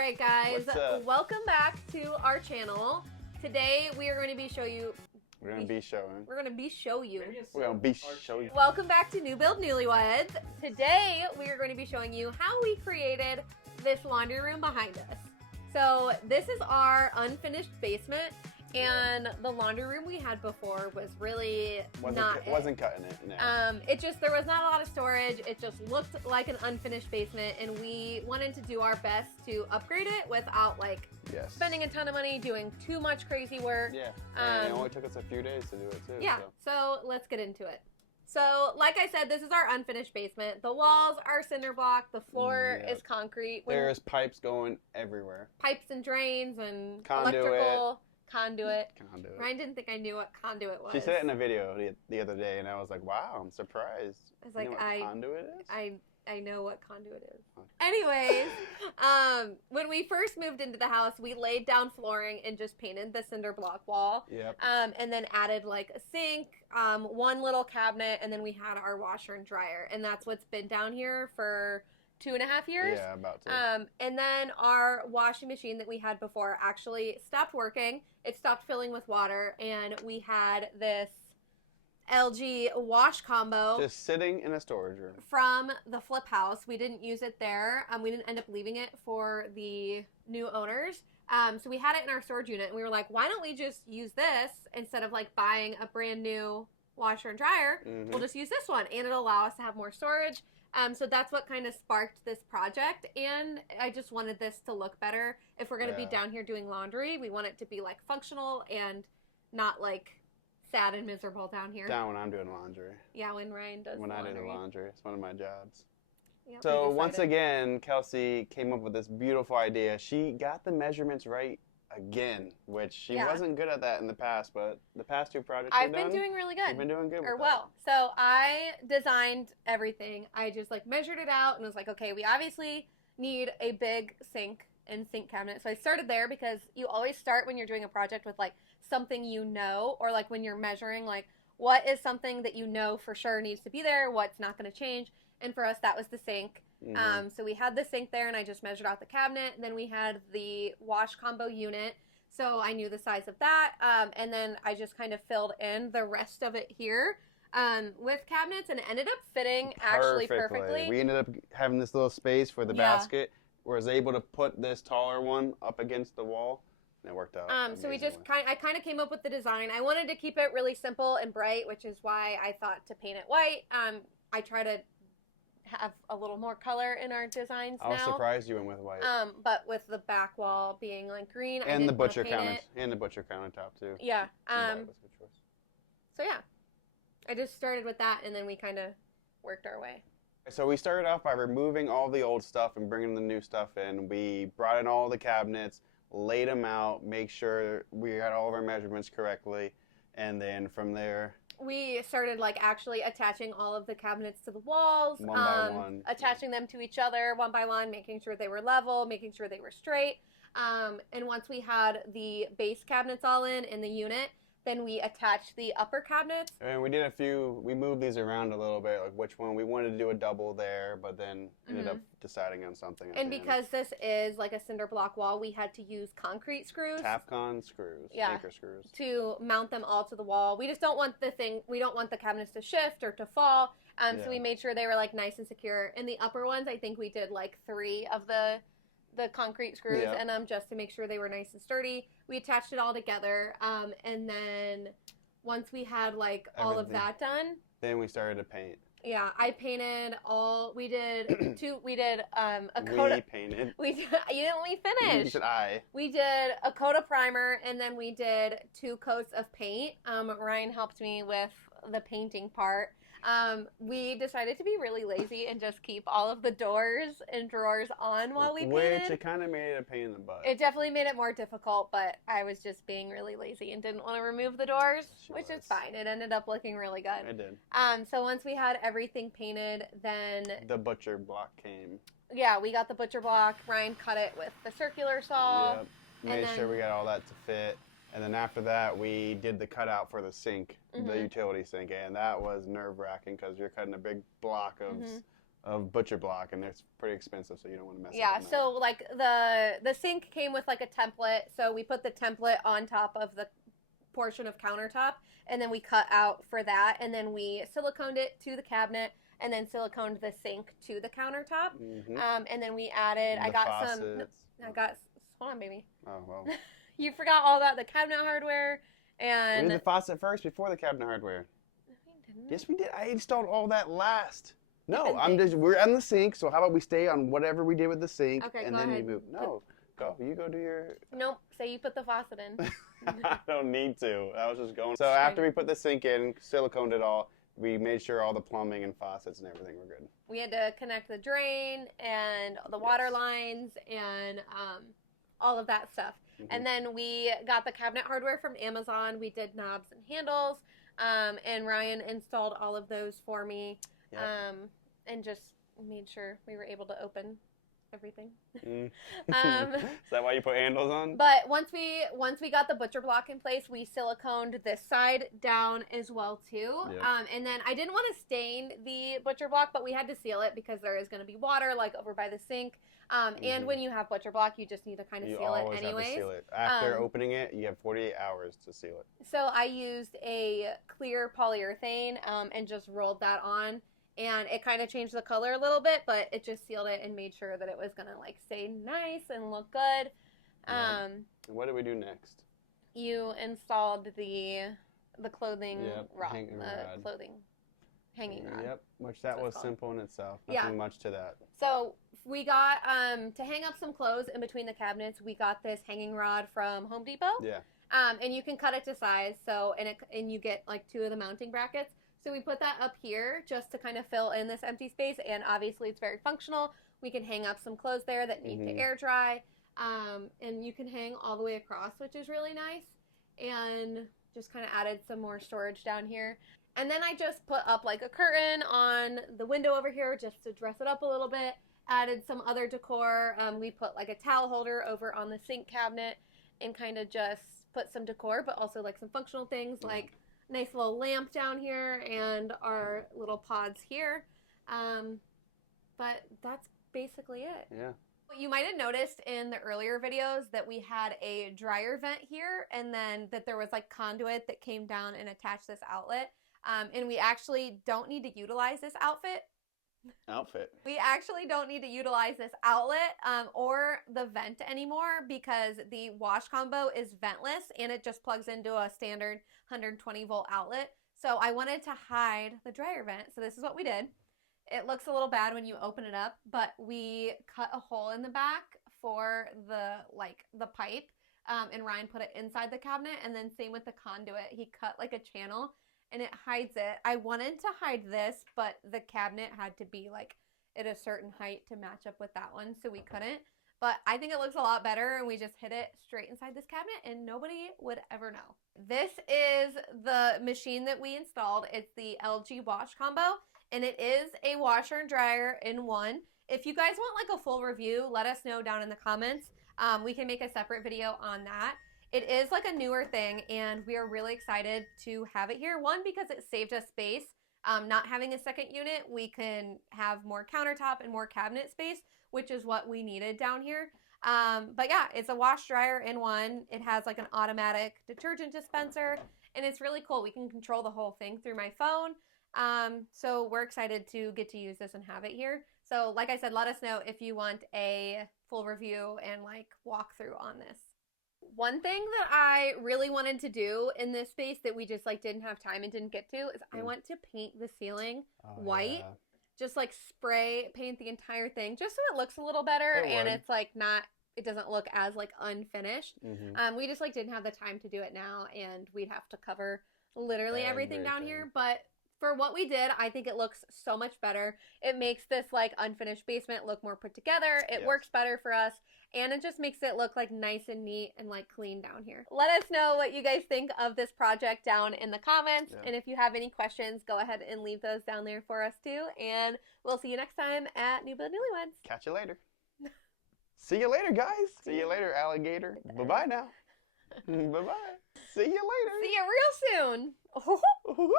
Alright guys, What's up? welcome back to our channel. Today we are going to be show you. We're gonna be showing. Welcome back to Newbuild Newlyweds. Today we are going to be showing you how we created this laundry room behind us. So this is our unfinished basement, and the laundry room we had before was really wasn't cutting it. No. There was not a lot of storage. It just looked like an unfinished basement, and we wanted to do our best to upgrade it without spending a ton of money, doing too much crazy work. Yeah, and it only took us a few days to do it too. Yeah, so let's get into it. So, like I said, this is our unfinished basement. The walls are cinder block. The floor is concrete. There's pipes going everywhere. Pipes and drains and Conduit. electrical. Conduit. Ryan didn't think I knew what conduit was. She said it in a video the other day, and I was like, wow, I'm surprised. I was like, you know what conduit is? I know what conduit is. Anyways, when we first moved into the house, we laid down flooring and just painted the cinder block wall. Yep. And then added like a sink, one little cabinet, and then we had our washer and dryer. And that's what's been down here for 2.5 years. Yeah, about to. And then our washing machine that we had before actually stopped working. It stopped filling with water, and we had this LG wash combo. Just sitting in a storage room. From the flip house. We didn't use it there. We didn't end up leaving it for the new owners. So we had it in our storage unit, and we were like, why don't we just use this instead of like buying a brand new washer and dryer? Mm-hmm. We'll just use this one, and it'll allow us to have more storage. So that's what kind of sparked this project, and I just wanted this to look better. If we're going to be down here doing laundry, we want it to be like functional and not like sad and miserable down here. Down when I'm doing laundry. Yeah, when Ryan does when laundry. I do the laundry. It's one of my jobs. Yep, so once again, Kelsey came up with this beautiful idea. She got the measurements right again, which she wasn't good at that in the past, but the past two projects I've been doing really good. You've been doing good with that. Well. So I designed everything. I just like measured it out and was like, okay, we obviously need a big sink and sink cabinet. So I started there because you always start when you're doing a project with like something you know, or like when you're measuring like what is something that you know for sure needs to be there, what's not going to change. And for us, that was the sink. Mm-hmm. So we had the sink there, and I just measured out the cabinet. And then we had the wash combo unit, so I knew the size of that. And then I just kind of filled in the rest of it here with cabinets, and it ended up fitting actually perfectly. We ended up having this little space for the basket. We was able to put this taller one up against the wall, and it worked out. So we just I kind of came up with the design. I wanted to keep it really simple and bright, which is why I thought to paint it white. I try to have a little more color in our designs now. I was surprised you went with white. But with the back wall being like green, and the butcher countertop too. Yeah. That was a good choice. So yeah, I just started with that, and then we kind of worked our way. So we started off by removing all the old stuff and bringing the new stuff in. We brought in all the cabinets, laid them out, make sure we got all of our measurements correctly, and then from there we started like actually attaching all of the cabinets to the walls, one by one, attaching them to each other one by one, making sure they were level, making sure they were straight. And once we had the base cabinets all in the unit, then we attached the upper cabinets. And we moved these around a little bit, like which one we wanted to do a double there, but then ended up deciding on something. And because this is like a cinder block wall, we had to use concrete screws. Tafcon screws, anchor screws. To mount them all to the wall. We just don't want we don't want the cabinets to shift or to fall. So we made sure they were like nice and secure. And the upper ones, I think we did like 3 of the concrete screws, and just to make sure they were nice and sturdy. We attached it all together, and then once we had like all of that done, then we started to paint. Yeah, I painted all. We did a coat. We painted. You didn't let me finish. You said I. We did a coat of primer, and then we did 2 coats of paint. Ryan helped me with the painting part. We decided to be really lazy and just keep all of the doors and drawers on while we painted. Which it kind of made it a pain in the butt. It definitely made it more difficult, but I was just being really lazy and didn't want to remove the doors, which is fine. It ended up looking really good. It did. So once we had everything painted, then the butcher block came. Yeah, we got the butcher block. Ryan cut it with the circular saw. Yep. Made sure we got all that to fit. And then after that, we did the cutout for the sink, the utility sink, and that was nerve-wracking because you're cutting a big block of of butcher block, and it's pretty expensive, so you don't want to mess Yeah, up on so like the sink came with like a template, so we put the template on top of the portion of countertop, and then we cut out for that, and then we siliconed it to the cabinet, and then siliconed the sink to the countertop. And then we added, the I got faucets. hold on, baby. Oh, well. You forgot all about the cabinet hardware, and... We did the faucet first before the cabinet hardware. Yes, we did. I installed all that last. No, we're on the sink, so how about we stay on whatever we did with the sink, Okay, and go then ahead. you move. No, go. You go do your... Nope, say you put the faucet in. I don't need to. I was just going. So after we put the sink in, siliconed it all, we made sure all the plumbing and faucets and everything were good. We had to connect the drain and the water lines and all of that stuff. And then we got the cabinet hardware from Amazon. We did knobs and handles, and Ryan installed all of those for me. Yep. And just made sure we were able to open everything. Is that why you put handles on? But once we got the butcher block in place, we siliconed this side down as well too. Yep. And then I didn't want to stain the butcher block, but we had to seal it because there is going to be water like over by the sink. And when you have butcher block, you just need to kind of seal it anyways. You always have to seal it. After opening it, you have 48 hours to seal it. So I used a clear polyurethane and just rolled that on. And it kind of changed the color a little bit, but it just sealed it and made sure that it was going to like stay nice and look good. What did we do next? You installed the clothing rod. Clothing hanging rod. Yep, which that was simple in itself. Nothing much to that. So we got, to hang up some clothes in between the cabinets, we got this hanging rod from Home Depot. Yeah. And you can cut it to size, so, and you get like 2 of the mounting brackets. So we put that up here just to kind of fill in this empty space, and obviously it's very functional. We can hang up some clothes there that need to air dry, and you can hang all the way across, which is really nice, and just kind of added some more storage down here. And then I just put up like a curtain on the window over here just to dress it up a little bit, added some other decor. We put like a towel holder over on the sink cabinet and kind of just put some decor, but also like some functional things like nice little lamp down here and our little pods here. But that's basically it. Yeah. You might have noticed in the earlier videos that we had a dryer vent here, and then that there was like conduit that came down and attached this outlet. And we actually don't need to utilize this We actually don't need to utilize this outlet or the vent anymore because the wash combo is ventless and it just plugs into a standard 120 volt outlet. So I wanted to hide the dryer vent. So this is what we did. It looks a little bad when you open it up, but we cut a hole in the back for the pipe, and Ryan put it inside the cabinet, and then same with the conduit. He cut like a channel and it hides it. I wanted to hide this, but the cabinet had to be like at a certain height to match up with that one, so we couldn't. But I think it looks a lot better, and we just hid it straight inside this cabinet, and nobody would ever know. This is the machine that we installed. It's the LG Wash Combo, and it is a washer and dryer in one. If you guys want like a full review, let us know down in the comments. We can make a separate video on that. It is like a newer thing, and we are really excited to have it here. One, because it saved us space. Not having a second unit, we can have more countertop and more cabinet space, which is what we needed down here. But yeah, it's a wash dryer in one. It has like an automatic detergent dispenser, and it's really cool. We can control the whole thing through my phone. So we're excited to get to use this and have it here. So like I said, let us know if you want a full review and like walkthrough on this. One thing that I really wanted to do in this space that we just like didn't have time and didn't get to is I want to paint the ceiling white. Yeah. Just like spray paint the entire thing just so it looks a little better and it's like not, it doesn't look as like unfinished. We just like didn't have the time to do it now, and we'd have to cover literally everything down here. But for what we did, I think it looks so much better. It makes this like unfinished basement look more put together. It works better for us, and it just makes it look like nice and neat and like clean down here. Let us know what you guys think of this project down in the comments. And if you have any questions, go ahead and leave those down there for us too. And we'll see you next time at Newbuild Newlyweds. Catch you later. See you later, guys. See you later, alligator. Bye-bye now. Bye-bye. See you later. See you real soon.